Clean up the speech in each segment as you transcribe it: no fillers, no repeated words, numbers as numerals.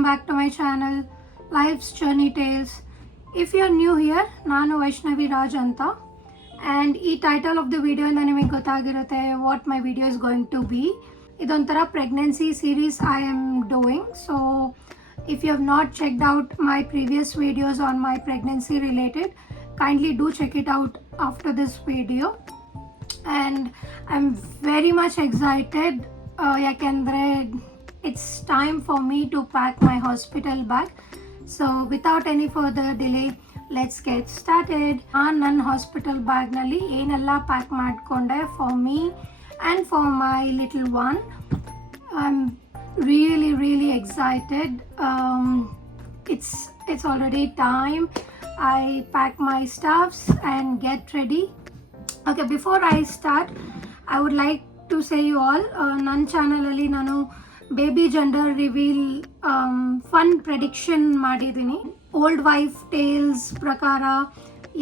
welcome back to my channel Life's Journey Tales. If you are new here, ನಾನು ವೈಷ್ಣವಿ ರಾಜ್ ಅಂತ, and ಈ title of the video ಇಂದ ನಿಮಗೆ ಗೊತ್ತಾಗಿರುತ್ತೆ what my video is going to be. ಇದೊಂಥರ pregnancy series I am doing. So if you have not checked out my previous videos on my pregnancy related, kindly do check it out after this video. And I'm very much excited yakandre it's time for me to pack my hospital bag. So without any further delay, let's get started. Nan hospital bag nalli enella pack madkonde for me and for my little one. I'm really excited. It's already time. I pack my stuffs and get ready. Okay, before I start, I would like to say you all, ನನ್ನ ಚಾನಲಲ್ಲಿ ನಾನು baby gender reveal fun prediction ಮಾಡಿದ್ದೀನಿ. Old wife tales ಪ್ರಕಾರ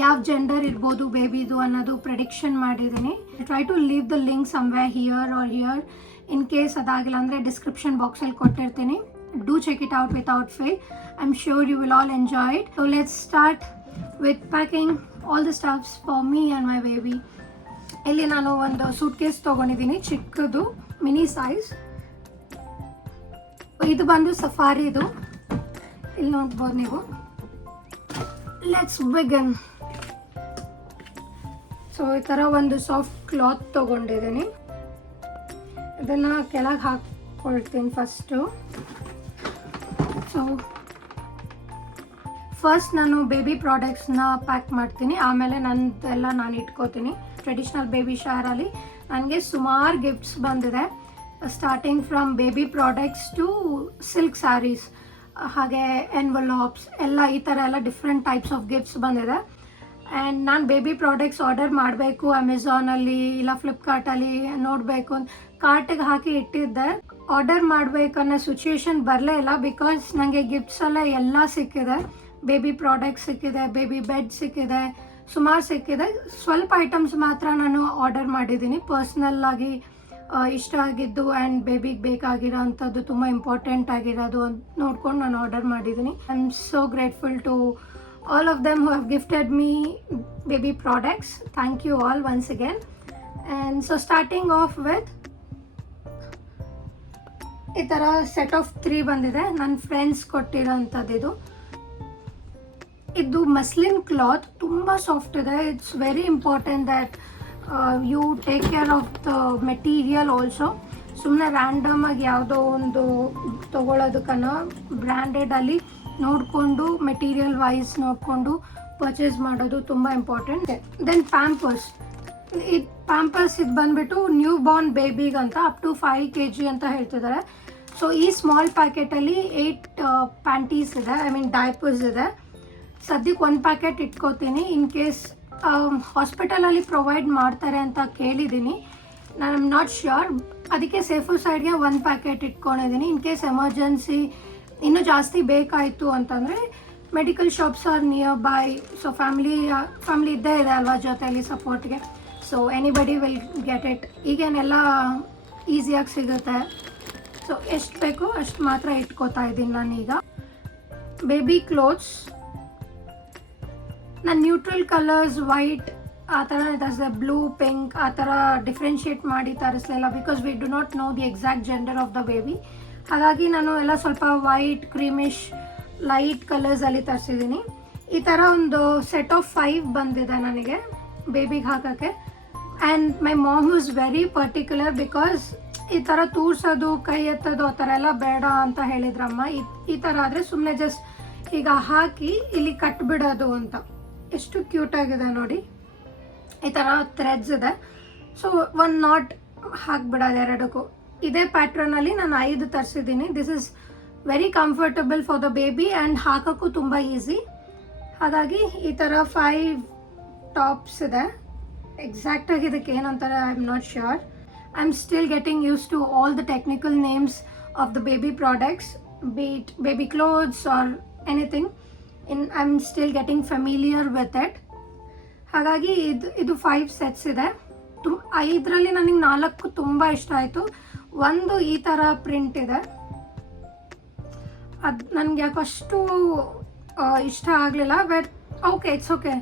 ಯಾವ gender ಇರ್ಬೋದು ಬೇಬಿದು ಅನ್ನೋದು prediction ಮಾಡಿದ್ದೀನಿ. Try to leave the link somewhere here or here. In case ಅದಾಗಿಲ್ಲ ಅಂದರೆ ಡಿಸ್ಕ್ರಿಪ್ಷನ್ ಬಾಕ್ಸಲ್ಲಿ ಕೊಟ್ಟಿರ್ತೀನಿ. Do check it out without fail. I am sure you will all enjoy it. So let's start with packing all the stuffs for me and my baby. ಇಲ್ಲಿ ನಾನು ಒಂದು suit case ತೊಗೊಂಡಿದ್ದೀನಿ, ಚಿಕ್ಕದು mini size. ಇದು ಬಂದು ಸಫಾರಿದು, ಇಲ್ಲಿ ನೋಡ್ಬೋದು ನೀವು. Let's begin. ಸೊ ಈ ಥರ ಒಂದು ಸಾಫ್ಟ್ ಕ್ಲಾತ್ ತೊಗೊಂಡಿದ್ದೀನಿ. ಇದನ್ನು ಕೆಳಗೆ ಹಾಕ್ಕೊಳ್ತೀನಿ ಫಸ್ಟು. ಸೊ ಫಸ್ಟ್ ನಾನು ಬೇಬಿ ಪ್ರಾಡಕ್ಟ್ಸ್ನ ಪ್ಯಾಕ್ ಮಾಡ್ತೀನಿ, ಆಮೇಲೆ ನನ್ನದೆಲ್ಲ ನಾನು ಇಟ್ಕೋತೀನಿ. ಟ್ರೆಡಿಷ್ನಲ್ ಬೇಬಿ ಶವರಲ್ಲಿ ನನಗೆ ಸುಮಾರು ಗಿಫ್ಟ್ಸ್ ಬಂದಿದೆ, starting from baby products to silk sarees, ಹಾಗೆ ಎನ್ವಲಾಪ್ಸ್ ಎಲ್ಲ, ಈ ಥರ ಎಲ್ಲ ಡಿಫ್ರೆಂಟ್ ಟೈಪ್ಸ್ ಆಫ್ ಗಿಫ್ಟ್ಸ್ ಬಂದಿದೆ. ಆ್ಯಂಡ್ ನಾನು ಬೇಬಿ ಪ್ರಾಡಕ್ಟ್ಸ್ ಆರ್ಡರ್ ಮಾಡಬೇಕು ಅಮೆಝಾನಲ್ಲಿ ಇಲ್ಲ ಫ್ಲಿಪ್ಕಾರ್ಟಲ್ಲಿ ನೋಡಬೇಕು ಅಂತ ಕಾರ್ಟಿಗೆ ಹಾಕಿ ಇಟ್ಟಿದ್ದೆ. ಆರ್ಡರ್ ಮಾಡಬೇಕನ್ನೋ ಸಿಚುಯೇಷನ್ ಬರಲೇ ಇಲ್ಲ, ಬಿಕಾಸ್ ನನಗೆ ಗಿಫ್ಟ್ಸ್ ಎಲ್ಲ ಸಿಕ್ಕಿದೆ. ಬೇಬಿ ಪ್ರಾಡಕ್ಟ್ಸ್ ಸಿಕ್ಕಿದೆ, ಬೇಬಿ ಬೆಡ್ ಸಿಕ್ಕಿದೆ, ಸುಮಾರು ಸಿಕ್ಕಿದೆ. ಸ್ವಲ್ಪ ಐಟಮ್ಸ್ ಮಾತ್ರ ನಾನು ಆರ್ಡರ್ ಮಾಡಿದ್ದೀನಿ, ಪರ್ಸ್ನಲ್ ಆಗಿ ಇಷ್ಟ ಆಗಿದ್ದು ಆ್ಯಂಡ್ ಬೇಬಿಗೆ ಬೇಕಾಗಿರೋ ಅಂಥದ್ದು ತುಂಬ ಇಂಪಾರ್ಟೆಂಟ್ ಆಗಿರೋದು ಅಂತ ನೋಡ್ಕೊಂಡು ನಾನು ಆರ್ಡರ್ ಮಾಡಿದ್ದೀನಿ. I am so grateful to all of them who have gifted me baby products. Thank you all once again. And so starting off with ಈ ಥರ ಸೆಟ್ ಆಫ್ 3 ಬಂದಿದೆ, ನನ್ನ ಫ್ರೆಂಡ್ಸ್ ಕೊಟ್ಟಿರೋಂಥದ್ದು. ಇದು ಮಸ್ಲಿನ್ ಕ್ಲಾತ್, ತುಂಬ ಸಾಫ್ಟ್ ಇದೆ. It's very important that you take care of the material also. ಸುಮ್ಮನೆ random ಆಗಿ ಯಾವುದೋ ಒಂದು ತೊಗೊಳೋದಕ್ಕನ್ನ ಬ್ರ್ಯಾಂಡೆಡಲ್ಲಿ ನೋಡಿಕೊಂಡು ಮೆಟೀರಿಯಲ್ ವೈಸ್ ನೋಡಿಕೊಂಡು ಪರ್ಚೇಸ್ ಮಾಡೋದು ತುಂಬ ಇಂಪಾರ್ಟೆಂಟ್. Then Pampers. ಇದು ಬಂದುಬಿಟ್ಟು ನ್ಯೂ ಬಾರ್ನ್ ಬೇಬಿಗಂತ ಅಪ್ ಟು 5 kg ಅಂತ ಹೇಳ್ತಿದ್ದಾರೆ. ಸೊ ಈ ಸ್ಮಾಲ್ ಪ್ಯಾಕೆಟಲ್ಲಿ 8 ಪ್ಯಾಂಟೀಸ್ ಇದೆ, ಐ ಮೀನ್ ಡೈಪರ್ಸ್ ಇದೆ. ಸದ್ಯಕ್ಕೆ 1 ಪ್ಯಾಕೆಟ್ ಇಟ್ಕೋತೀನಿ, ಇನ್ ಕೇಸ್ ಹಾಸ್ಪಿಟಲಲ್ಲಿ ಪ್ರೊವೈಡ್ ಮಾಡ್ತಾರೆ ಅಂತ ಕೇಳಿದ್ದೀನಿ. ನಾನು ಐಮ್ ನಾಟ್ ಶ್ಯೂರ್, ಅದಕ್ಕೆ ಸೇಫರ್ ಸೈಡ್ಗೆ 1 ಪ್ಯಾಕೆಟ್ ಇಟ್ಕೊಂಡಿದ್ದೀನಿ. ಇನ್ ಕೇಸ್ ಎಮರ್ಜೆನ್ಸಿ ಇನ್ನೂ ಜಾಸ್ತಿ ಬೇಕಾಯಿತು ಅಂತಂದರೆ medical shops are near by. So family ಇದ್ದೇ ಇದೆ ಅಲ್ವಾ ಜೊತೆಯಲ್ಲಿ ಸಪೋರ್ಟ್ಗೆ. So anybody will get it. ಈಗೇನೆಲ್ಲ ಈಸಿಯಾಗಿ ಸಿಗುತ್ತೆ. ಸೊ ಎಷ್ಟು ಬೇಕೋ ಅಷ್ಟು ಮಾತ್ರ ಇಟ್ಕೋತಾ ಇದ್ದೀನಿ ನಾನೀಗ. ಬೇಬಿ ಕ್ಲೋತ್ಸ್ ನಾನು ನ್ಯೂಟ್ರಲ್ ಕಲರ್ಸ್, ವೈಟ್ ಆ ಥರ ತರಿಸಿದೆ, ಬ್ಲೂ, ಪಿಂಕ್ ಆ ಥರ ಡಿಫ್ರೆನ್ಷಿಯೇಟ್ ಮಾಡಿ ತರಿಸಲಿಲ್ಲ, because we do not know the exact gender of the baby. ಹಾಗಾಗಿ ನಾನು ಎಲ್ಲ ಸ್ವಲ್ಪ ವೈಟ್, ಕ್ರೀಮಿಶ್, ಲೈಟ್ ಕಲರ್ಸಲ್ಲಿ ತರಿಸಿದ್ದೀನಿ. ಈ ಥರ ಒಂದು ಸೆಟ್ ಆಫ್ 5 ಬಂದಿದೆ ನನಗೆ ಬೇಬಿಗೆ ಹಾಕೋಕ್ಕೆ. And my mom was very particular, because ಈ ಥರ ತೂರ್ಸೋದು, ಕೈ ಎತ್ತೋದು ಆ ಥರ ಎಲ್ಲ ಬೇಡ ಅಂತ ಹೇಳಿದ್ರಮ್ಮ. ಈ ಥರ ಆದರೆ ಸುಮ್ಮನೆ ಜಸ್ಟ್ ಈಗ ಹಾಕಿ ಇಲ್ಲಿ ಕಟ್ಬಿಡೋದು ಅಂತ. ಎಷ್ಟು ಕ್ಯೂಟಾಗಿದೆ ನೋಡಿ, ಈ ಥರ ಥ್ರೆಡ್ಸ್ ಇದೆ. ಸೊ 1 ನಾಟ್ ಹಾಕ್ಬಿಡೋದು ಎರಡಕ್ಕೂ. ಇದೇ ಪ್ಯಾಟ್ರನಲ್ಲಿ ನಾನು 5 ತರಿಸಿದ್ದೀನಿ. This is very comfortable for the baby and ಹಾಕೋಕ್ಕೂ ತುಂಬ ಈಸಿ. ಹಾಗಾಗಿ ಈ ಥರ 5 ಟಾಪ್ಸ್ ಇದೆ. ಎಕ್ಸಾಕ್ಟಾಗಿ ಇದಕ್ಕೆ ಏನಂತಾರೆ I am not sure. I am still getting use to all the technical names of the baby products, be it baby clothes or anything. I am still getting familiar with it. ಹಾಗಾಗಿ ಇದು 5 sets ಇದೆ. 5ರಲ್ಲಿ ನನಗೆ 4 ತುಂಬ ಇಷ್ಟ ಆಯಿತು. ಒಂದು ಈ ಥರ ಪ್ರಿಂಟ್ ಇದೆ, ಅದು ನನಗೆ ಯಾಕಷ್ಟು ಇಷ್ಟ ಆಗಲಿಲ್ಲ. But okay, it's okay.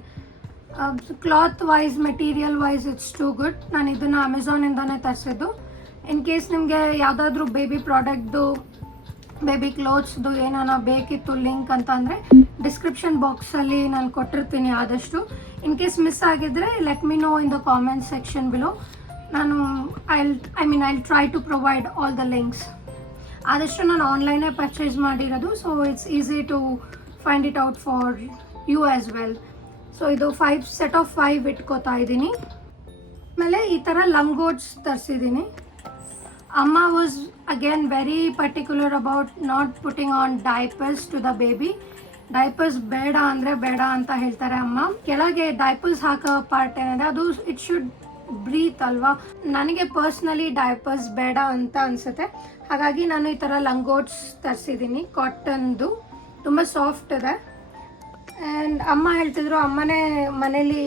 Cloth wise, material wise it's too good. ನಾನು ಇದನ್ನು ಅಮೆಝಾನಿಂದನೇ ತರಿಸಿದ್ದು. ಇನ್ ಕೇಸ್ ನಿಮಗೆ ಯಾವುದಾದ್ರೂ ಬೇಬಿ ಪ್ರಾಡಕ್ಟ್ದು, ಬೇಬಿ ಕ್ಲೋತ್ಸ್ದು ಏನಾನ ಬೇಕಿತ್ತು ಲಿಂಕ್ ಅಂತ ಅಂದರೆ ಡಿಸ್ಕ್ರಿಪ್ಷನ್ ಬಾಕ್ಸಲ್ಲಿ ನಾನು ಕೊಟ್ಟಿರ್ತೀನಿ. ಆದಷ್ಟು ಇನ್ ಕೇಸ್ ಮಿಸ್ ಆಗಿದ್ದರೆ let me know in the comment section below. ನಾನು I try to provide all the links. ಆದಷ್ಟು ನಾನು ಆನ್ಲೈನೇ ಪರ್ಚೇಸ್ ಮಾಡಿರೋದು, so it's easy to find it out for you as well. So ಇದು 5 set of 5 ಇಟ್ಕೋತಾ ಇದ್ದೀನಿ. ಆಮೇಲೆ ಈ ಥರ ಲಂಗೋಟ್ಸ್ ತರಿಸಿದ್ದೀನಿ. ಅಮ್ಮ was again very particular about not putting on diapers to the baby. Diapers ಬೇಡ ಅಂದರೆ ಬೇಡ ಅಂತ ಹೇಳ್ತಾರೆ ಅಮ್ಮ. ಕೆಳಗೆ ಡೈಪರ್ಸ್ ಹಾಕೋ ಪಾರ್ಟ್ ಏನಿದೆ ಅದು ಇಟ್ ಶುಡ್ ಬ್ರೀತ್ ಅಲ್ವಾ. ನನಗೆ ಪರ್ಸ್ನಲಿ ಡೈಪರ್ಸ್ ಬೇಡ ಅಂತ ಅನಿಸುತ್ತೆ. ಹಾಗಾಗಿ ನಾನು ಈ ಥರ ಲಂಗೋಟ್ಸ್ ತರಿಸಿದ್ದೀನಿ, ಕಾಟನ್ದು, ತುಂಬ ಸಾಫ್ಟ್ ಇದೆ. ಆ್ಯಂಡ್ ಅಮ್ಮ ಹೇಳ್ತಿದ್ರು ಅಮ್ಮನೇ ಮನೇಲಿ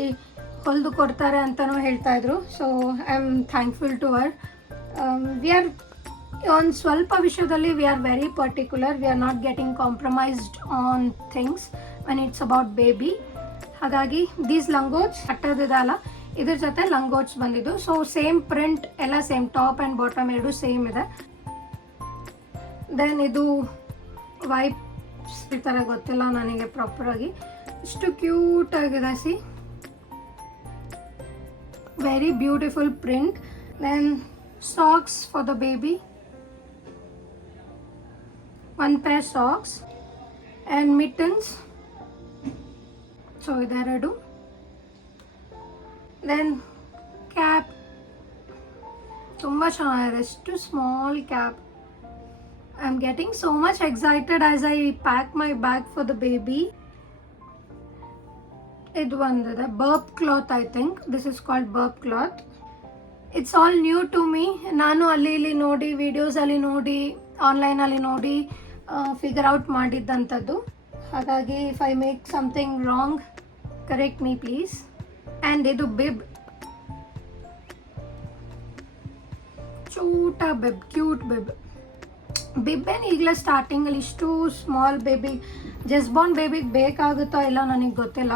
ಹೊಲಿದು ಕೊಡ್ತಾರೆ ಅಂತಲೂ ಹೇಳ್ತಾಯಿದ್ರು. So I am thankful to her. We are ಒಂದು ಸ್ವಲ್ಪ ವಿಷಯದಲ್ಲಿ we are very particular. We are not getting compromised on things when it's about baby. ಹಾಗಾಗಿ ದೀಸ್ ಲಂಗೋಟ್ಸ್ ಕಟ್ಟೋದಿದೆ ಅಲ್ಲ, ಇದ್ರ ಜೊತೆ ಲಂಗೋಟ್ಸ್ ಬಂದಿದ್ದು. ಸೊ ಸೇಮ್ ಪ್ರಿಂಟ್ ಎಲ್ಲ ಸೇಮ್, ಟಾಪ್ ಆ್ಯಂಡ್ ಬಾಟಮ್ ಎರಡು ಸೇಮ್ ಇದೆ. ದೆನ್ ಇದು ವೈಪ್ಸ್ ಈ ಥರ ಗೊತ್ತಿಲ್ಲ ನನಗೆ ಪ್ರಾಪರಾಗಿ. ಇಷ್ಟು ಕ್ಯೂಟ್ ಆಗಿದೆ, see, very beautiful print. Then socks for the baby, 1 pair socks and mittens. ಸೊ ಇದೆರಡು. ದೆನ್ ಕ್ಯಾಪ್ ತುಂಬ ಚೆನ್ನಾಗಿದೆ, ಎಷ್ಟು small cap. I am getting so much excited as I pack my bag for the baby. ಇದು ಒಂದಿದೆ burp cloth, I think this is called burp cloth. It's all new to me. ನಾನು ಅಲ್ಲಿ ಇಲ್ಲಿ ನೋಡಿ, ವಿಡಿಯೋಸಲ್ಲಿ ನೋಡಿ, ಆನ್ಲೈನಲ್ಲಿ ನೋಡಿ ಫಿಗರ್ ಔಟ್ ಮಾಡಿದ್ದಂಥದ್ದು. ಹಾಗಾಗಿ if I make something wrong correct me please. And ಇದು ಬಿಬ್, ಚೂಟ ಬಿಬ್, ಕ್ಯೂಟ್ ಬಿಬ್. ಬಿಬ್ಬೇನು ಈಗಲೇ ಸ್ಟಾರ್ಟಿಂಗಲ್ಲಿ ಇಷ್ಟು ಸ್ಮಾಲ್ ಬೇಬಿ, ಜಸ್ಟ್ ಬಾರ್ನ್ ಬೇಬಿಗೆ ಬೇಕಾಗುತ್ತೋ ಇಲ್ಲ ನನಗೆ ಗೊತ್ತಿಲ್ಲ.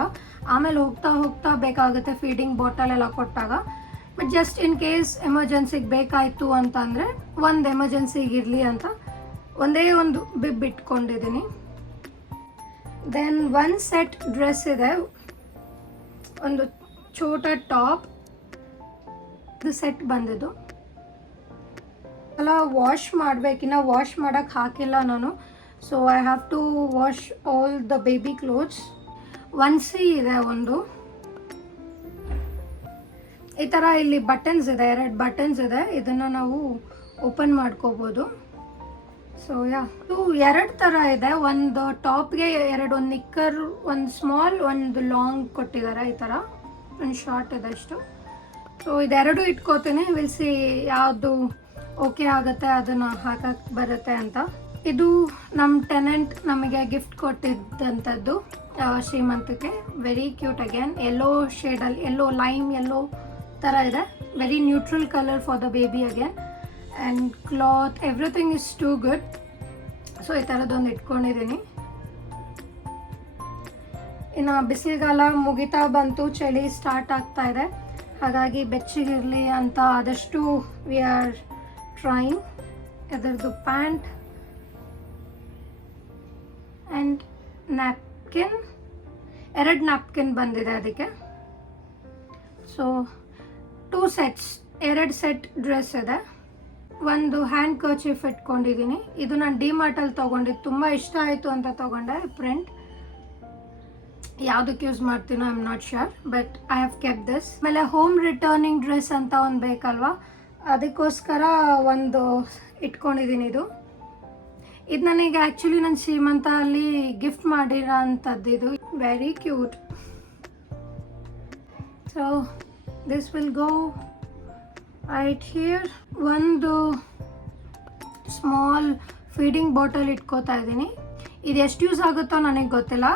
ಆಮೇಲೆ ಹೋಗ್ತಾ ಹೋಗ್ತಾ ಬೇಕಾಗುತ್ತೆ ಫೀಡಿಂಗ್ ಬಾಟಲ್ ಎಲ್ಲ ಕೊಟ್ಟಾಗ. ಬಟ್ ಜಸ್ಟ್ ಇನ್ ಕೇಸ್ ಎಮರ್ಜೆನ್ಸಿಗೆ ಬೇಕಾಯಿತು ಅಂತಂದರೆ ಒಂದು ಎಮರ್ಜೆನ್ಸಿಗೆ ಇರಲಿ ಅಂತ ಒಂದೇ ಒಂದು ಬಿಬ್ ಇಟ್ಕೊಂಡಿದ್ದೀನಿ. ದೆನ್ 1 ಸೆಟ್ ಡ್ರೆಸ್ ಇದೆ, ಒಂದು ಛೋಟ ಟಾಪ್, ಇದು ಸೆಟ್ ಬಂದಿದ್ದು. ಎಲ್ಲ ವಾಶ್ ಮಾಡಬೇಕಿನ್ನ ವಾಶ್ ಮಾಡೋಕ್ಕೆ ಹಾಕಿಲ್ಲ ನಾನು. So I have to wash all the baby clothes. Onesie ಇದೆ ಒಂದು, ಈ ಥರ ಇಲ್ಲಿ ಬಟನ್ಸ್ ಇದೆ, 2 ಬಟನ್ಸ್ ಇದೆ. ಇದನ್ನು ನಾವು ಓಪನ್ ಮಾಡ್ಕೋಬೋದು. ಸೊ ಇದು 2 ಥರ ಇದೆ. ಒಂದು ಟಾಪ್ಗೆ 2, ಒಂದು ನಿಕ್ಕರ್, ಒಂದು ಸ್ಮಾಲ್, ಒಂದು ಲಾಂಗ್ ಕೊಟ್ಟಿದ್ದಾರೆ. ಈ ಥರ ಒಂದು ಶಾರ್ಟ್ ಇದೆ ಅಷ್ಟು. ಸೊ ಇದೆರಡು ಇಟ್ಕೋತೀನಿ, ವಿಲ್ ಸಿ ಯಾವುದು ಓಕೆ ಆಗುತ್ತೆ, ಅದನ್ನು ಹಾಕಕ್ಕೆ ಬರುತ್ತೆ ಅಂತ. ಇದು ನಮ್ಮ ಟೆನೆಂಟ್ ನಮಗೆ ಗಿಫ್ಟ್ ಕೊಟ್ಟಿದ್ದಂಥದ್ದು ಶ್ರೀಮಂತಕ್ಕೆ. ವೆರಿ ಕ್ಯೂಟ್ ಅಗೇನ್, ಯೆಲ್ಲೋ ಶೇಡಲ್ಲಿ, ಯೆಲ್ಲೋ ಲೈಮ್ ಯೆಲ್ಲೋ ಥರ ಇದೆ. Very neutral colour for the baby again. And cloth everything is too good. So ಈ ಥರದ್ದೊಂದು ಇಟ್ಕೊಂಡಿದ್ದೀನಿ. ಇನ್ನು ಬಿಸಿಲುಗಾಲ ಮುಗಿತಾ ಬಂತು, ಚಳಿ ಸ್ಟಾರ್ಟ್ ಆಗ್ತಾ ಇದೆ. ಹಾಗಾಗಿ ಬೆಚ್ಚಗಿರಲಿ ಅಂತ ಆದಷ್ಟು ವಿ ಆರ್ ಟ್ರೈಂಗ್. ಅದರದ್ದು ಪ್ಯಾಂಟ್ ಆ್ಯಂಡ್ ನ್ಯಾಪ್ಕಿನ್, 2 ನ್ಯಾಪ್ಕಿನ್ ಬಂದಿದೆ ಅದಕ್ಕೆ. ಸೊ 2 ಸೆಟ್ಸ್, 2 ಸೆಟ್ ಡ್ರೆಸ್ ಇದೆ. ಒಂದು ಹ್ಯಾಂಡ್ ಕರ್ಚೀಫ್ ಇಟ್ಕೊಂಡಿದ್ದೀನಿ. ಇದು ನಾನು ಡಿಮಾರ್ಟಲ್ಲಿ ತೊಗೊಂಡಿದ್ದು, ತುಂಬ ಇಷ್ಟ ಆಯಿತು ಅಂತ ತೊಗೊಂಡೆ. ಪ್ರಿಂಟ್ ಯಾವುದಕ್ಕೆ ಯೂಸ್ ಮಾಡ್ತೀನೋ I am not sure, but I have kept this. ಆಮೇಲೆ ಹೋಮ್ ರಿಟರ್ನಿಂಗ್ ಡ್ರೆಸ್ ಅಂತ ಒಂದು ಬೇಕಲ್ವಾ, ಅದಕ್ಕೋಸ್ಕರ ಒಂದು ಇಟ್ಕೊಂಡಿದ್ದೀನಿ. ಇದು ನನಗೆ ಆ್ಯಕ್ಚುಲಿ ನನ್ನ ಶ್ರೀಮಂತ ಅಲ್ಲಿ ಗಿಫ್ಟ್ ಮಾಡಿರೋ ಅಂಥದ್ದು. ಇದು very cute. So this will go right here. ಒಂದು ಸ್ಮಾಲ್ ಫೀಡಿಂಗ್ ಬಾಟಲ್ ಇಟ್ಕೋತಾ ಇದ್ದೀನಿ. ಇದು ಎಷ್ಟು ಯೂಸ್ ಆಗುತ್ತೋ ನನಗೆ ಗೊತ್ತಿಲ್ಲ,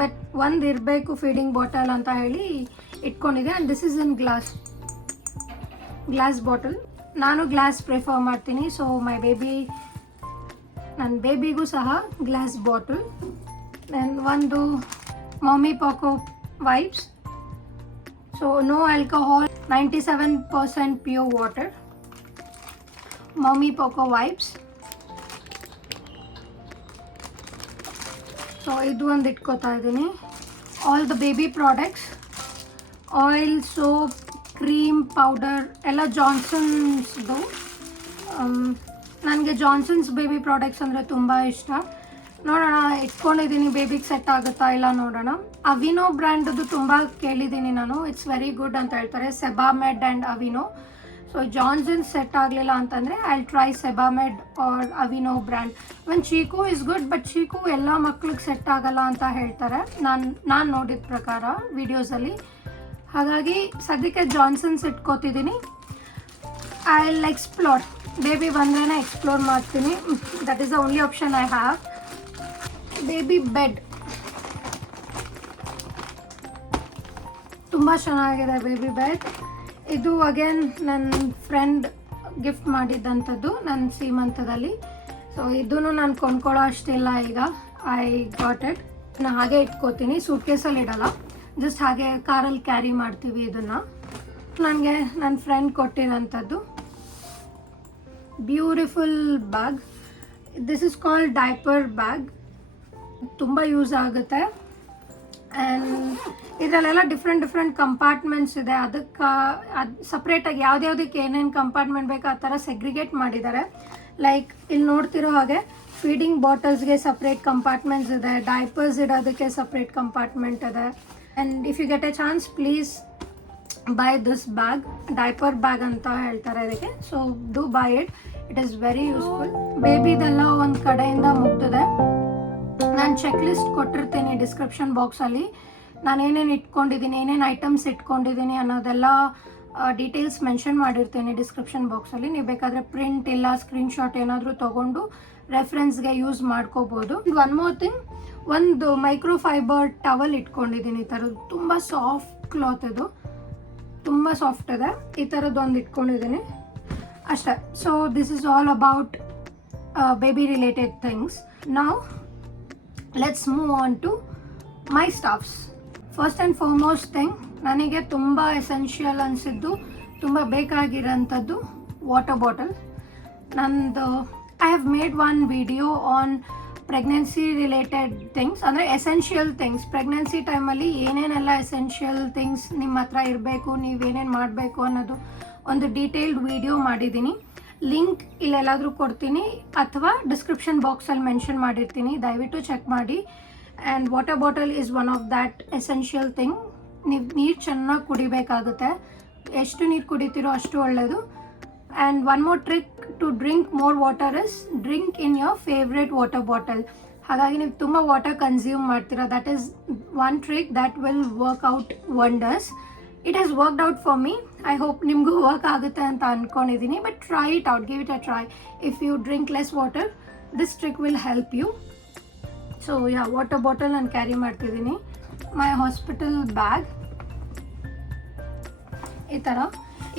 ಬಟ್ ಒಂದು ಇರಬೇಕು ಫೀಡಿಂಗ್ ಬಾಟಲ್ ಅಂತ ಹೇಳಿ ಇಟ್ಕೊಂಡಿದ್ದೆ. And this is in glass bottle. ನಾನು ಗ್ಲಾಸ್ ಪ್ರಿಫರ್ ಮಾಡ್ತೀನಿ. ಸೊ ಮೈ ಬೇಬಿ ನನ್ನ ಬೇಬಿಗೂ ಸಹ ಗ್ಲಾಸ್ ಬಾಟಲ್. ದೆನ್ ಒಂದು MamyPoko wipes, so no alcohol, 97% pure water. MamyPoko wipes, so ಇದು ಒಂದು ಇಟ್ಕೋತಾ ಇದ್ದೀನಿ. All the baby products, oil, soap, cream, powder ಎಲ್ಲ ಜಾನ್ಸನ್ಸ್ದು. ನನಗೆ ಜಾನ್ಸನ್ಸ್ ಬೇಬಿ ಪ್ರಾಡಕ್ಟ್ಸ್ ಅಂದರೆ ತುಂಬ ಇಷ್ಟ. ನೋಡೋಣ, ಇಟ್ಕೊಂಡಿದ್ದೀನಿ, ಬೇಬಿಗೆ ಸೆಟ್ ಆಗುತ್ತಾ ಇಲ್ಲ ನೋಡೋಣ. ಅವಿನೋ ಬ್ರ್ಯಾಂಡದು ತುಂಬ ಕೇಳಿದ್ದೀನಿ ನಾನು, ಇಟ್ಸ್ ವೆರಿ ಗುಡ್ ಅಂತ ಹೇಳ್ತಾರೆ, Sebamed and Aveeno. So Johnson's set ಆಗಲಿಲ್ಲ ಅಂತಂದರೆ I will try Sebamed or Aveeno brand. Even Chicco is good, but Chicco ಎಲ್ಲ ಮಕ್ಳಿಗೆ ಸೆಟ್ ಆಗಲ್ಲ ಅಂತ ಹೇಳ್ತಾರೆ ನಾನು ನೋಡಿದ ಪ್ರಕಾರ ವಿಡಿಯೋಸಲ್ಲಿ. ಹಾಗಾಗಿ ಸದ್ಯಕ್ಕೆ ಜಾನ್ಸನ್ಸ್ ಇಟ್ಕೋತಿದ್ದೀನಿ. ಐ ವಿಲ್ ಎಕ್ಸ್ಪ್ಲೋರ್, ಬೇಬಿ ಬಂದ್ರೇ ಎಕ್ಸ್ಪ್ಲೋರ್ ಮಾಡ್ತೀನಿ. That is the only option I have. Baby bed ತುಂಬ ಚೆನ್ನಾಗಿದೆ. ಬೇಬಿ ಬೆಡ್ ಇದು ಅಗೇನ್ ನನ್ನ ಫ್ರೆಂಡ್ ಗಿಫ್ಟ್ ಮಾಡಿದ್ದಂಥದ್ದು ನನ್ನ ಸೀಮಂತದಲ್ಲಿ. ಸೊ ಇದನ್ನು ನಾನು ಕೊಂಡ್ಕೊಳ್ಳೋ ಅಷ್ಟಿಲ್ಲ ಈಗ. I got it. ನಾನು ಹಾಗೆ ಇಟ್ಕೋತೀನಿ, ಸೂಟ್ ಕೇಸಲ್ಲಿ ಇಡಲ್ಲ, ಜಸ್ಟ್ ಹಾಗೆ ಕಾರಲ್ಲಿ ಕ್ಯಾರಿ ಮಾಡ್ತೀವಿ ಇದನ್ನು. ನನಗೆ ನನ್ನ ಫ್ರೆಂಡ್ ಕೊಟ್ಟಿರೋಂಥದ್ದು beautiful bag. This is called diaper bag. ತುಂಬ ಯೂಸ್ ಆಗುತ್ತೆ. ಆ್ಯಂಡ್ ಇದರಲ್ಲೆಲ್ಲ ಡಿಫ್ರೆಂಟ್ ಕಂಪಾರ್ಟ್ಮೆಂಟ್ಸ್ ಇದೆ. ಅದಕ್ಕೆ ಅದು ಸಪ್ರೇಟಾಗಿ ಯಾವ್ದ್ಯಾವ್ದಕ್ಕೆ ಏನೇನು ಕಂಪಾರ್ಟ್ಮೆಂಟ್ ಬೇಕು ಆ ಥರ ಸೆಗ್ರಿಗೇಟ್ ಮಾಡಿದ್ದಾರೆ. ಲೈಕ್ ಇಲ್ಲಿ ನೋಡ್ತಿರೋ ಹಾಗೆ ಫೀಡಿಂಗ್ ಬಾಟಲ್ಸ್ಗೆ ಸಪ್ರೇಟ್ ಕಂಪಾರ್ಟ್ಮೆಂಟ್ಸ್ ಇದೆ, ಡೈಪರ್ಸ್ ಇಡೋದಕ್ಕೆ ಸಪ್ರೇಟ್ ಕಂಪಾರ್ಟ್ಮೆಂಟ್ ಇದೆ. And if you get a chance please buy this bag. Diaper bag ಅಂತ ಹೇಳ್ತಾರೆ ಇದಕ್ಕೆ. So do buy it, it is very useful. ಬೇಬಿದೆಲ್ಲ ಒಂದು ಕಡೆಯಿಂದ ಮುಗ್ದಿದೆ. ನಾನು ಚೆಕ್ ಲಿಸ್ಟ್ ಕೊಟ್ಟಿರ್ತೀನಿ ಡಿಸ್ಕ್ರಿಪ್ಷನ್ ಬಾಕ್ಸಲ್ಲಿ. ನಾನು ಏನೇನು ಇಟ್ಕೊಂಡಿದ್ದೀನಿ, ಏನೇನು ಐಟಮ್ಸ್ ಇಟ್ಕೊಂಡಿದ್ದೀನಿ ಅನ್ನೋದೆಲ್ಲ ಡೀಟೇಲ್ಸ್ ಮೆನ್ಷನ್ ಮಾಡಿರ್ತೀನಿ ಡಿಸ್ಕ್ರಿಪ್ಷನ್ ಬಾಕ್ಸಲ್ಲಿ. ನೀವು ಬೇಕಾದರೆ ಪ್ರಿಂಟ್ ಇಲ್ಲ ಸ್ಕ್ರೀನ್ಶಾಟ್ ಏನಾದರೂ ತೊಗೊಂಡು ರೆಫರೆನ್ಸ್ಗೆ ಯೂಸ್ ಮಾಡ್ಕೋಬೋದು. ಒನ್ ಮೋರ್ ಥಿಂಗ್, ಒಂದು ಮೈಕ್ರೋಫೈಬರ್ ಟವಲ್ ಇಟ್ಕೊಂಡಿದ್ದೀನಿ. ಈ ಥರದ್ದು ತುಂಬ ಸಾಫ್ಟ್ ಕ್ಲಾತ್, ಇದು ತುಂಬ ಸಾಫ್ಟ್ ಇದೆ. ಈ ಥರದ್ದು ಒಂದು ಇಟ್ಕೊಂಡಿದ್ದೀನಿ ಅಷ್ಟೇ. So this is all about baby related things. ನಾವು let's move on to my stuffs. First and foremost thing, ನನಗೆ ತುಂಬ ಎಸೆನ್ಷಿಯಲ್ ಅನಿಸಿದ್ದು, ತುಂಬ ಬೇಕಾಗಿರೋಂಥದ್ದು ವಾಟರ್ ಬಾಟಲ್. ನಂದು I have made one video on pregnancy related things, ಅಂದರೆ ಎಸೆನ್ಷಿಯಲ್ ಥಿಂಗ್ಸ್. ಪ್ರೆಗ್ನೆನ್ಸಿ ಟೈಮಲ್ಲಿ ಏನೇನೆಲ್ಲ ಎಸೆನ್ಷಿಯಲ್ ಥಿಂಗ್ಸ್ ನಿಮ್ಮ ಹತ್ರ ಇರಬೇಕು, ನೀವೇನೇನು ಮಾಡಬೇಕು ಅನ್ನೋದು ಒಂದು ಡೀಟೇಲ್ಡ್ ವಿಡಿಯೋ ಮಾಡಿದ್ದೀನಿ. ಲಿಂಕ್ ಇಲ್ಲೆಲ್ಲಾದರೂ ಕೊಡ್ತೀನಿ ಅಥವಾ ಡಿಸ್ಕ್ರಿಪ್ಷನ್ ಬಾಕ್ಸಲ್ಲಿ ಮೆನ್ಷನ್ ಮಾಡಿರ್ತೀನಿ, ದಯವಿಟ್ಟು ಚೆಕ್ ಮಾಡಿ. And water bottle is one of that essential thing. ನೀವು ನೀರು ಚೆನ್ನಾಗಿ ಕುಡಿಬೇಕಾಗುತ್ತೆ, ಎಷ್ಟು ನೀರು ಕುಡಿತೀರೋ ಅಷ್ಟು ಒಳ್ಳೆಯದು. And one more trick to drink more water is drink in your favourite water bottle. ಹಾಗಾಗಿ ನೀವು ತುಂಬ ವಾಟರ್ ಕನ್ಸ್ಯೂಮ್ ಮಾಡ್ತೀರಾ. That is one trick that will work out wonders. It has worked out for me. I hope ನಿಮಗೂ work ಆಗುತ್ತೆ ಅಂತ ಅಂದ್ಕೊಂಡಿದ್ದೀನಿ. But try it out, give it a try. If you drink less water, this trick will help you. So yeah, water bottle ನಾನು carry ಮಾಡ್ತಿದ್ದೀನಿ. My hospital bag ಈ ಥರ,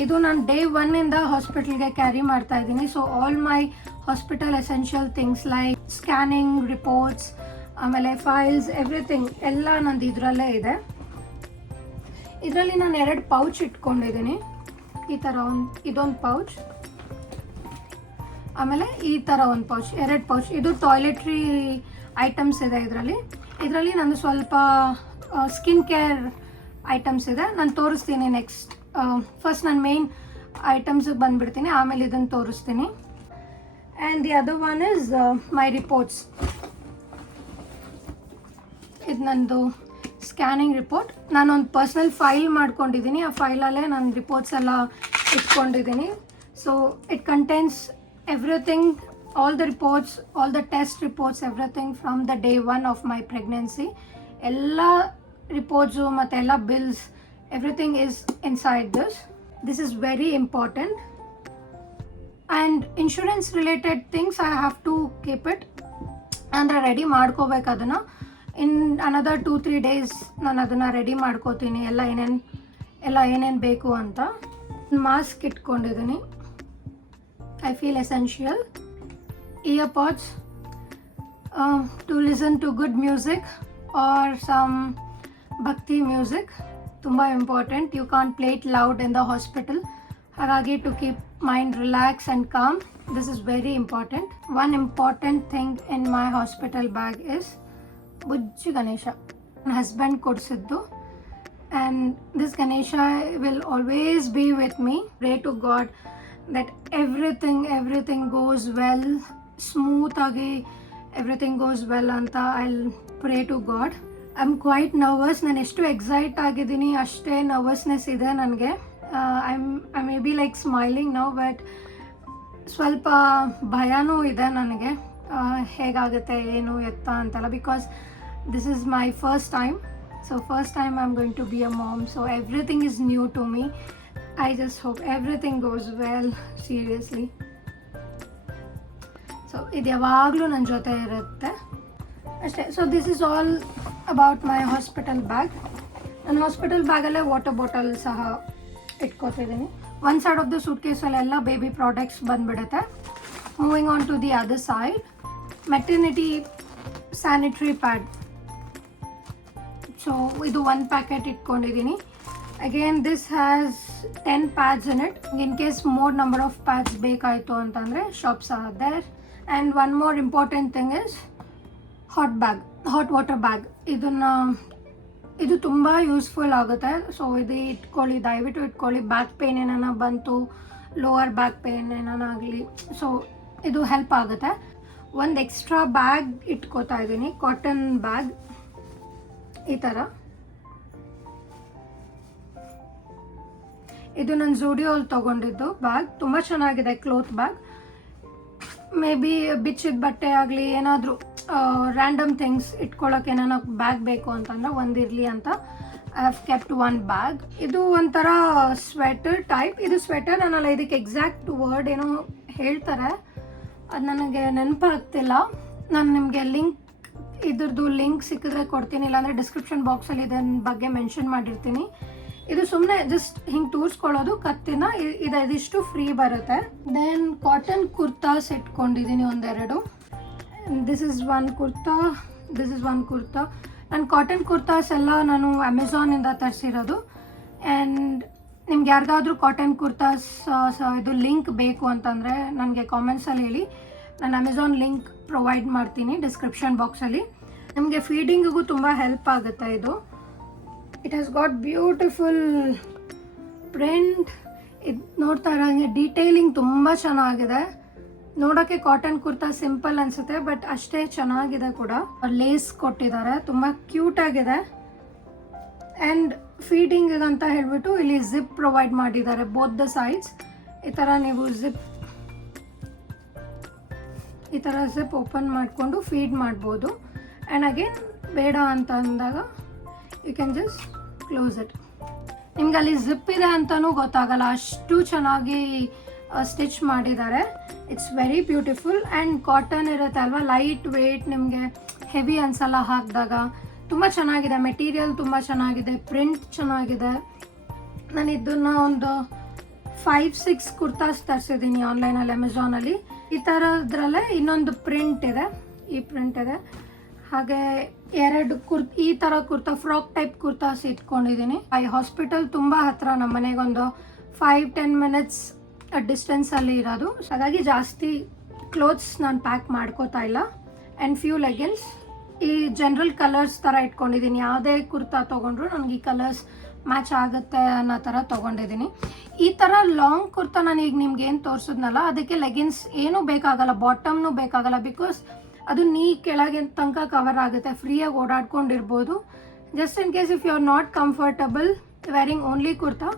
ಇದು ನಾನು ಡೇ 1 ಹಾಸ್ಪಿಟಲ್ಗೆ ಕ್ಯಾರಿ ಮಾಡ್ತಾ ಇದ್ದೀನಿ. So all my hospital essential things like scanning reports, ಆಮೇಲೆ ಫೈಲ್ಸ್, ಎವ್ರಿಥಿಂಗ್ ಎಲ್ಲ ನಂದು ಇದರಲ್ಲೇ ಇದೆ. ಇದರಲ್ಲಿ ನಾನು 2 ಪೌಚ್ ಇಟ್ಕೊಂಡಿದ್ದೀನಿ. ಈ ಥರ ಇದೊಂದು ಪೌಚ್, ಆಮೇಲೆ ಈ ಥರ ಒಂದು ಪೌಚ್, 2 ಪೌಚ್. ಇದು ಟಾಯ್ಲೆಟ್ರಿ ಐಟಮ್ಸ್ ಇದೆ ಇದರಲ್ಲಿ ನಂದು ಸ್ವಲ್ಪ ಸ್ಕಿನ್ ಕೇರ್ ಐಟಮ್ಸ್ ಇದೆ. ನಾನು ತೋರಿಸ್ತೀನಿ ನೆಕ್ಸ್ಟ್. ಫಸ್ಟ್ ನಾನು ಮೇನ್ ಐಟಮ್ಸಿಗೆ ಬಂದುಬಿಡ್ತೀನಿ, ಆಮೇಲೆ ಇದನ್ನು ತೋರಿಸ್ತೀನಿ. And the other one is my reports. ಇದು ನಂದು ಸ್ಕ್ಯಾನಿಂಗ್ ರಿಪೋರ್ಟ್. ನಾನೊಂದು ಪರ್ಸ್ನಲ್ ಫೈಲ್ ಮಾಡ್ಕೊಂಡಿದ್ದೀನಿ, ಆ ಫೈಲಲ್ಲೇ ನಾನು ರಿಪೋರ್ಟ್ಸ್ ಎಲ್ಲ ಇಟ್ಕೊಂಡಿದ್ದೀನಿ. So it contains everything, all the reports, all the test reports, everything from the day 1 of my pregnancy. Ella reports matte ella bills, everything is inside this. This is very important. And insurance related things I have to keep it andre ready ಮಾಡ್ಕೋಬೇಕು. ಅದನ್ನು in another 2-3 days ನಾನು ಅದನ್ನು ready ಮಾಡ್ಕೋತೀನಿ, ಎಲ್ಲ ಏನೇನು ಬೇಕು ಅಂತ. Mask ಇಟ್ಕೊಂಡಿದ್ದೀನಿ, I feel essential. Year pods, to listen to good music or some bhakti music. ತುಂಬ important. You can't play it loud in the hospital. ಹಾಗಾಗಿ to keep mind relax and calm, this is very important. One important thing in my hospital bag is Bujji Ganesha. ನನ್ನ husband ಕೊಡಿಸಿದ್ದು. And this Ganesha will always be with me. Pray to God that everything goes well, ಸ್ಮೂತಾಗಿ everything goes well ಅಂತ I pray to God. I am quite nervous. ನಾನು ಎಷ್ಟು excite ಆಗಿದ್ದೀನಿ ಅಷ್ಟೇ nervousness ಇದೆ ನನಗೆ. I may be like smiling now, but ಸ್ವಲ್ಪ ಭಯನೂ ಇದೆ ನನಗೆ, ಹೇಗಾಗುತ್ತೆ ಏನು ಎತ್ತ ಅಂತೆಲ್ಲ. Because this is my first time. So first time I am going to be a mom. So everything is new to me. I just hope everything goes well, seriously. So ಇದು ಯಾವಾಗಲೂ ನನ್ನ ಜೊತೆ ಇರುತ್ತೆ ಅಷ್ಟೇ. So this is all about my hospital bag. ನನ್ನ hospital ಬ್ಯಾಗಲ್ಲೇ water bottle ಸಹ ಇಟ್ಕೋತಿದ್ದೀನಿ. One side of the suit ಕೇಸಲ್ಲೆಲ್ಲ ಬೇಬಿ ಪ್ರಾಡಕ್ಟ್ಸ್ ಬಂದುಬಿಡುತ್ತೆ. Moving on to the other side, maternity sanitary pad. So ಇದು 1 ಪ್ಯಾಕೆಟ್ ಇಟ್ಕೊಂಡಿದ್ದೀನಿ. Again this has 10 pads in it. In case more number of pads ಬೇಕಾಯಿತು ಅಂತಂದರೆ shops are there. And one more important thing is hot water bag. ಇದು ತುಂಬ useful ಆಗುತ್ತೆ. So ಇದು ಇಟ್ಕೊಳ್ಳಿ, ದಯವಿಟ್ಟು ಇಟ್ಕೊಳ್ಳಿ. ಬ್ಯಾಕ್ ಪೇನ್ ಏನಾನ ಬಂತು, ಲೋವರ್ ಬ್ಯಾಕ್ ಪೇನ್ ಏನಾನಾಗಲಿ, ಸೊ ಇದು ಹೆಲ್ಪ್ ಆಗುತ್ತೆ. ಒಂದು ಎಕ್ಸ್ಟ್ರಾ ಬ್ಯಾಗ್ ಇಟ್ಕೋತಾ ಇದ್ದೀನಿ, ಕಾಟನ್ ಬ್ಯಾಗ್ ಈ ಥರ. ಇದು ನಾನು ಝೂಡಿಯೋಲ್ಲಿ ತೊಗೊಂಡಿದ್ದು ಬ್ಯಾಗ್. ತುಂಬ ಚೆನ್ನಾಗಿದೆ, ಕ್ಲೋತ್ ಬ್ಯಾಗ್. ಮೇ ಬಿ ಬಿಚ್ಚಿದ ಬಟ್ಟೆ ಆಗಲಿ, ಏನಾದರೂ ರ್ಯಾಂಡಮ್ ಥಿಂಗ್ಸ್ ಇಟ್ಕೊಳ್ಳೋಕೆ ಏನಾನ ಬ್ಯಾಗ್ ಬೇಕು ಅಂತಂದ್ರೆ ಒಂದಿರಲಿ ಅಂತ ಐ ಹ್ಯಾವ್ ಕೆಪ್ಟ್ 1 ಬ್ಯಾಗ್. ಇದು ಒಂಥರ ಸ್ವೆಟರ್ ಟೈಪ್. ಇದು ಸ್ವೆಟರ್ ಅನ್ನಲ್ಲ, ಇದಕ್ಕೆ ಎಕ್ಸಾಕ್ಟ್ ವರ್ಡ್ ಏನೋ ಹೇಳ್ತಾರೆ, ಅದು ನನಗೆ ನೆನಪಾಗ್ತಿಲ್ಲ. ನಾನು ನಿಮಗೆ ಇದ್ರದ್ದು ಲಿಂಕ್ ಸಿಕ್ಕಿದ್ರೆ ಕೊಡ್ತೀನಿ, ಇಲ್ಲಾಂದರೆ ಡಿಸ್ಕ್ರಿಪ್ಷನ್ ಬಾಕ್ಸಲ್ಲಿ ಇದನ್ನ ಬಗ್ಗೆ ಮೆನ್ಷನ್ ಮಾಡಿರ್ತೀನಿ. ಇದು ಸುಮ್ಮನೆ ಜಸ್ಟ್ ಹಿಂಗೆ ತೂರಿಸ್ಕೊಳ್ಳೋದು ಕತ್ತಿನ. ಇದಿಷ್ಟು ಫ್ರೀ ಬರುತ್ತೆ. ದೆನ್ ಕಾಟನ್ ಕುರ್ತಾಸ್ ಇಟ್ಕೊಂಡಿದ್ದೀನಿ ಒಂದೆರಡು. This is one kurta, this is one kurta. ನನ್ನ ಕಾಟನ್ ಕುರ್ತಾಸ್ ಎಲ್ಲ ನಾನು ಅಮೆಝಾನಿಂದ ತರಿಸಿರೋದು. ಆ್ಯಂಡ್ ನಿಮ್ಗೆ ಯಾರಿಗಾದ್ರೂ ಕಾಟನ್ ಕುರ್ತಾಸ್ ಇದು ಲಿಂಕ್ ಬೇಕು ಅಂತಂದರೆ ನನಗೆ ಕಾಮೆಂಟ್ಸಲ್ಲಿ ಹೇಳಿ, ನಾನು ಅಮೆಝಾನ್ ಲಿಂಕ್ ಪ್ರೊವೈಡ್ ಮಾಡ್ತೀನಿ ಡಿಸ್ಕ್ರಿಪ್ಷನ್ ಬಾಕ್ಸಲ್ಲಿ. ನಿಮಗೆ ಫೀಡಿಂಗಿಗೂ ತುಂಬ ಹೆಲ್ಪ್ ಆಗುತ್ತೆ ಇದು. It has got beautiful print. ಇದು ನೋಡ್ತಾ ಇರೋಂಗೆ ಡೀಟೇಲಿಂಗ್ ತುಂಬ ಚೆನ್ನಾಗಿದೆ. ನೋಡೋಕ್ಕೆ ಕಾಟನ್ ಕುರ್ತಾ ಸಿಂಪಲ್ ಅನಿಸುತ್ತೆ, ಬಟ್ ಅಷ್ಟೇ ಚೆನ್ನಾಗಿದೆ ಕೂಡ. ಲೇಸ್ ಕೊಟ್ಟಿದ್ದಾರೆ, ತುಂಬ ಕ್ಯೂಟಾಗಿದೆ. ಆ್ಯಂಡ್ ಫೀಡಿಂಗ್ ಅಂತ ಹೇಳಿಬಿಟ್ಟು ಇಲ್ಲಿ ಜಿಪ್ ಪ್ರೊವೈಡ್ ಮಾಡಿದ್ದಾರೆ ಬೋತ್ ದ ಸೈಡ್ಸ್. ಈ ಥರ ನೀವು ಈ ಥರ ಜಿಪ್ ಓಪನ್ ಮಾಡಿಕೊಂಡು ಫೀಡ್ ಮಾಡ್ಬೋದು. ಆ್ಯಂಡ್ ಅಗೇನ್ ಬೇಡ ಅಂತ ಅಂದಾಗ you can just close it. ನಿಮ್ಗೆ ಅಲ್ಲಿ ಜಿಪ್ ಇದೆ ಅಂತಲೂ ಗೊತ್ತಾಗಲ್ಲ, ಅಷ್ಟು ಚೆನ್ನಾಗಿ ಸ್ಟಿಚ್ ಮಾಡಿದ್ದಾರೆ. It's very beautiful. And cotton ಇರುತ್ತೆ ಅಲ್ವಾ, ಲೈಟ್ ವೇಟ್, ನಿಮಗೆ ಹೆವಿ ಅನ್ಸಲ್ಲ ಹಾಕಿದಾಗ. ತುಂಬ ಚೆನ್ನಾಗಿದೆ, ಮೆಟೀರಿಯಲ್ ತುಂಬ ಚೆನ್ನಾಗಿದೆ, ಪ್ರಿಂಟ್ ಚೆನ್ನಾಗಿದೆ. ನಾನು ಇದನ್ನು ಒಂದು 5-6 ಕುರ್ತಾಸ್ ತರಿಸಿದ್ದೀನಿ ಆನ್ಲೈನಲ್ಲಿ, ಅಮೆಝಾನಲ್ಲಿ. ಈ ಥರದ್ರಲ್ಲೇ ಇನ್ನೊಂದು ಪ್ರಿಂಟ್ ಇದೆ, ಈ ಪ್ರಿಂಟ್ ಇದೆ. ಹಾಗೆ 2 ಈ ಥರ ಕುರ್ತಾ, ಫ್ರಾಕ್ ಟೈಪ್ ಕುರ್ತಾಸ್ ಇಟ್ಕೊಂಡಿದ್ದೀನಿ. ಈ ಹಾಸ್ಪಿಟಲ್ ತುಂಬ ಹತ್ತಿರ, ನಮ್ಮ ಮನೆಗೊಂದು 5-10 ಮಿನಿಟ್ಸ್ ಡಿಸ್ಟೆನ್ಸಲ್ಲಿ ಇರೋದು. ಹಾಗಾಗಿ ಜಾಸ್ತಿ ಕ್ಲೋತ್ಸ್ ನಾನು ಪ್ಯಾಕ್ ಮಾಡ್ಕೋತಾ ಇಲ್ಲ. ಆ್ಯಂಡ್ ಫ್ಯೂ ಲೆಗಿನ್ಸ್ ಈ ಜನರಲ್ ಕಲರ್ಸ್ ಥರ ಇಟ್ಕೊಂಡಿದ್ದೀನಿ. ಯಾವುದೇ ಕುರ್ತಾ ತೊಗೊಂಡ್ರು ನನಗೆ ಈ ಕಲರ್ಸ್ ಮ್ಯಾಚ್ ಆಗುತ್ತೆ ಅನ್ನೋ ಥರ ತೊಗೊಂಡಿದ್ದೀನಿ. ಈ ಥರ ಲಾಂಗ್ ಕುರ್ತಾ ನಾನು ಈಗ ನಿಮ್ಗೆ ಏನು ತೋರಿಸಿದ್ನಲ್ಲ, ಅದಕ್ಕೆ ಲೆಗಿನ್ಸ್ ಏನೂ ಬೇಕಾಗಲ್ಲ, ಬಾಟಮ್ನೂ ಬೇಕಾಗಲ್ಲ. ಬಿಕಾಸ್ ಅದು ನೀ ಕೆಳಗೆ ತನಕ ಕವರ್ ಆಗುತ್ತೆ, ಫ್ರೀಯಾಗಿ ಓಡಾಡ್ಕೊಂಡಿರ್ಬೋದು. Just in case if you are not comfortable wearing only kurta,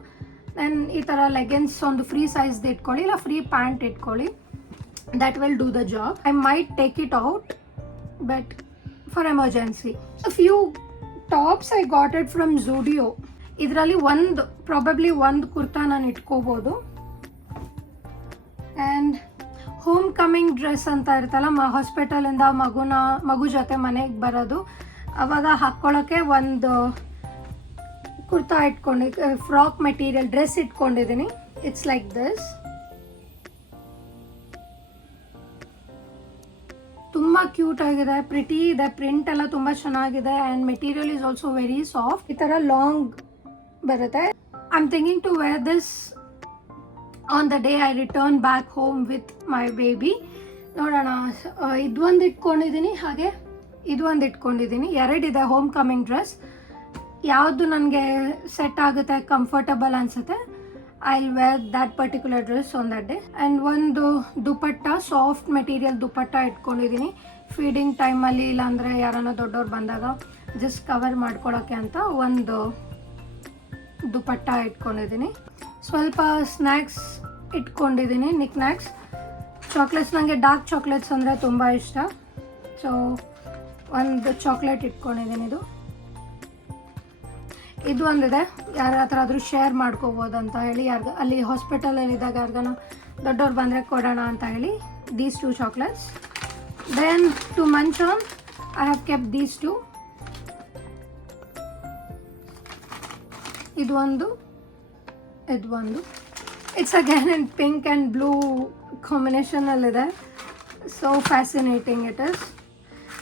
then ಈ ಥರ ಲೆಗಿನ್ಸ್ ಒಂದು ಫ್ರೀ ಸೈಜ್ದು ಇಟ್ಕೊಳ್ಳಿ, ಇಲ್ಲ ಫ್ರೀ ಪ್ಯಾಂಟ್ ಇಟ್ಕೊಳ್ಳಿ. That will do the job. I might take it out, but for emergency. Few tops I got it from Zudio. ಇದರಲ್ಲಿ probably ಒಂದು ಕುರ್ತಾ ನಾನು ಇಟ್ಕೋಬೋದು. ಆ್ಯಂಡ್ ಹೋಮ್ ಕಮಿಂಗ್ ಡ್ರೆಸ್ ಅಂತ ಇರ್ತಲ್ಲ, ಹಾಸ್ಪಿಟಲಿಂದ ಮಗು ಜೊತೆ ಮನೆಗೆ ಬರೋದು, ಅವಾಗ ಹಾಕ್ಕೊಳ್ಳೋಕ್ಕೆ ಒಂದು ಕುರ್ತಾ ಫ್ರಾಕ್ ಮೆಟೀರಿಯಲ್ ಡ್ರೆಸ್ ಇಟ್ಕೊಂಡಿದ್ದೀನಿ. It's like this. ತುಂಬ ಕ್ಯೂಟ್ ಆಗಿದೆ, ಪ್ರಿಟಿ ಇದೆ, ಪ್ರಿಂಟ್ ಎಲ್ಲ ತುಂಬ ಚೆನ್ನಾಗಿದೆ and material is also very soft. ಈ ಥರ ಲಾಂಗ್ ಬರುತ್ತೆ. I am thinking to wear this on the day I return back home with my baby. ನೋಡೋಣ. ಇದೊಂದು ಇಟ್ಕೊಂಡಿದ್ದೀನಿ, ಹಾಗೆ ಇದೊಂದು ಇಟ್ಕೊಂಡಿದ್ದೀನಿ. ಎರಡಿದೆ ಹೋಮ್ ಕಮಿಂಗ್ ಡ್ರೆಸ್. ಯಾವುದು ನನಗೆ ಸೆಟ್ ಆಗುತ್ತೆ, ಕಂಫರ್ಟಬಲ್ ಅನಿಸುತ್ತೆ, I will wear that particular dress on that day. And ಒಂದು ದುಪಟ್ಟ, ಸಾಫ್ಟ್ ಮೆಟೀರಿಯಲ್ ದುಪಟ್ಟ ಇಟ್ಕೊಂಡಿದ್ದೀನಿ. ಫೀಡಿಂಗ್ ಟೈಮಲ್ಲಿ ಇಲ್ಲಾಂದರೆ ಯಾರನ್ನ ದೊಡ್ಡವ್ರು ಬಂದಾಗ ಜಸ್ಟ್ ಕವರ್ ಮಾಡ್ಕೊಳ್ಳೋಕ್ಕೆ ಅಂತ ಒಂದು ದುಪಟ್ಟ ಇಟ್ಕೊಂಡಿದ್ದೀನಿ. ಸ್ವಲ್ಪ ಸ್ನ್ಯಾಕ್ಸ್ ಇಟ್ಕೊಂಡಿದ್ದೀನಿ, ನಿಕ್ ನ್ಯಾಕ್ಸ್. ಚಾಕ್ಲೇಟ್ಸ್, ನನಗೆ ಡಾರ್ಕ್ ಚಾಕ್ಲೇಟ್ಸ್ ಅಂದರೆ ತುಂಬ ಇಷ್ಟ. ಸೊ ಒಂದು ಚಾಕ್ಲೇಟ್ ಇಟ್ಕೊಂಡಿದ್ದೀನಿ. ಇದು ಒಂದಿದೆ, ಯಾರ ಹತ್ರ ಆದರೂ ಶೇರ್ ಮಾಡ್ಕೋಬೋದು ಅಂತ ಹೇಳಿ, ಅಲ್ಲಿ ಹಾಸ್ಪಿಟಲಲ್ಲಿ ಇದ್ದಾಗ ಯಾರಿಗಾನ ದೊಡ್ಡವ್ರು ಬಂದರೆ ಕೊಡೋಣ ಅಂತ ಹೇಳಿ these 2 chocolates. Then to munch on I have kept these 2. ಇದು ಒಂದು. It's again in pink and blue ಕಾಂಬಿನೇಷನಲ್ಲಿದೆ. So fascinating it is.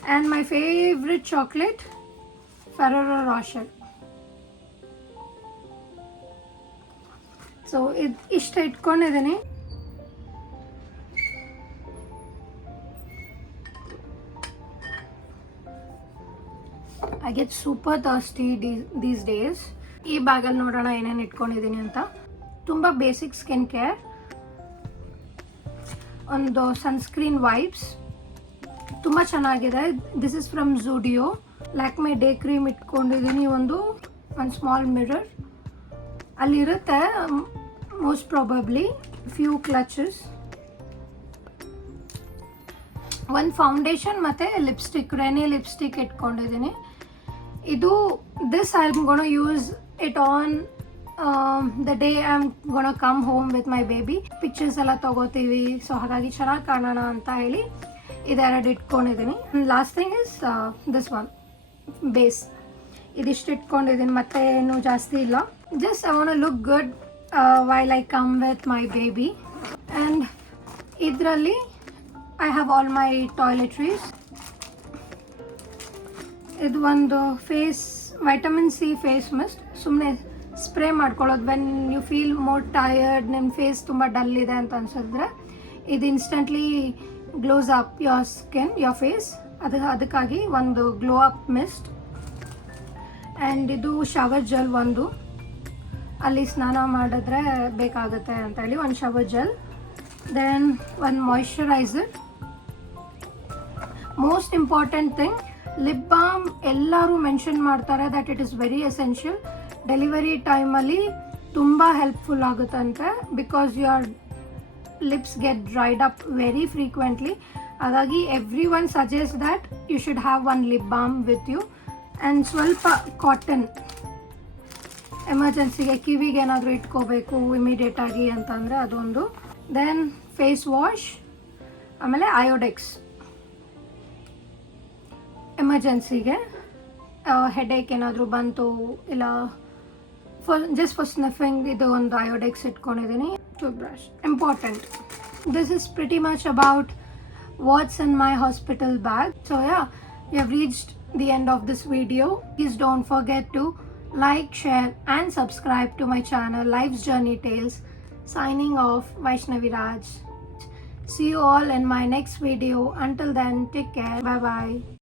And my favourite chocolate Ferrero Rocher. So ಇಷ್ಟ ಇಟ್ಕೊಂಡಿದ್ದೀನಿ. I get super thirsty these days. ಈ ಬ್ಯಾಗಲ್ಲಿ ನೋಡೋಣ ಏನೇನು ಇಟ್ಕೊಂಡಿದ್ದೀನಿ ಅಂತ. ತುಂಬ ಬೇಸಿಕ್ ಸ್ಕಿನ್ ಕೇರ್, ಒಂದು ಸನ್ಸ್ಕ್ರೀನ್ ವೈಪ್ಸ್ ತುಂಬ ಚೆನ್ನಾಗಿದೆ. This is from Zudio. Lakme day cream ಇಟ್ಕೊಂಡಿದ್ದೀನಿ. ಒಂದು small mirror ಅಲ್ಲಿರುತ್ತೆ, most probably few clutches, ಒಂದು ಫೌಂಡೇಶನ್ ಮತ್ತು ಲಿಪ್ಸ್ಟಿಕ್, ರೆನಿ ಲಿಪ್ಸ್ಟಿಕ್ ಇಟ್ಕೊಂಡಿದ್ದೀನಿ. ಇದು this I am gonna use it on the day I am gonna come home with my baby. Pictures ಎಲ್ಲ ತೊಗೋತೀವಿ, so ಹಾಗಾಗಿ ಚೆನ್ನಾಗಿ ಕಾಣೋಣ ಅಂತ ಹೇಳಿ ಇದೆರಡು ಇಟ್ಕೊಂಡಿದ್ದೀನಿ. Last thing is this one base. ಇದಿಷ್ಟು ಇಟ್ಕೊಂಡಿದ್ದೀನಿ, ಮತ್ತೆ ಏನು ಜಾಸ್ತಿ ಇಲ್ಲ. Just I want to look good while I come with my baby. And ಇದರಲ್ಲಿ I have all my toiletries. ಇದು ಒಂದು face vitamin C face mist, ಸುಮ್ಮನೆ ಸ್ಪ್ರೇ ಮಾಡ್ಕೊಳ್ಳೋದು when you feel more tired, ನಿಮ್ಮ ಫೇಸ್ ತುಂಬ ಡಲ್ ಇದೆ ಅಂತ ಅನ್ಸಿದ್ರೆ ಇದು instantly glows up your skin, your face. ಅದಕ್ಕಾಗಿ ಒಂದು ಗ್ಲೋ ಅಪ್ ಮಿಸ್ಟ್. ಆ್ಯಂಡ್ ಇದು ಶವರ್ ಜೆಲ್, ಒಂದು ಅಲ್ಲಿ ಸ್ನಾನ ಮಾಡಿದ್ರೆ ಬೇಕಾಗುತ್ತೆ ಅಂತ ಹೇಳಿ ಒಂದು ಶವರ್ ಜೆಲ್. ದೆನ್ ಒಂದು moisturiser. Most important thing, lip balm ಎಲ್ಲರೂ ಮೆನ್ಷನ್ ಮಾಡ್ತಾರೆ that it is very essential. Delivery ಟೈಮಲ್ಲಿ ತುಂಬ ಹೆಲ್ಪ್ಫುಲ್ ಆಗುತ್ತಂತೆ, because your lips get dried up very frequently. ಹಾಗಾಗಿ every one suggest that you should have one lip balm with you. And ಸ್ವಲ್ಪ cotton, ಎಮರ್ಜೆನ್ಸಿಗೆ ಕಿವಿಗೆ ಏನಾದರೂ ಇಟ್ಕೋಬೇಕು ಇಮಿಡಿಯೇಟಾಗಿ ಅಂತಂದರೆ ಅದೊಂದು. ದೆನ್ ಫೇಸ್ ವಾಶ್, ಆಮೇಲೆ ಅಯೋಡೆಕ್ಸ್ ಎಮರ್ಜೆನ್ಸಿಗೆ. ಹೆಡೇಕ್ ಏನಾದರೂ ಬಂತು ಇಲ್ಲ ಜಸ್ಟ್ ಫಾರ್ ಸ್ನಿಫಿಂಗ್, ಇದು ಒಂದು ಅಯೋಡೆಕ್ಸ್ ಇಟ್ಕೊಂಡಿದ್ದೀನಿ. Tooth brush important. This is pretty much about what's in my hospital bag. So yeah, we have reached the end of this video. Please don't forget to like, share and subscribe to my channel Life's Journey Tales. Signing off, Vaishnavi Raj. See you all in my next video. Until then, take care. Bye bye.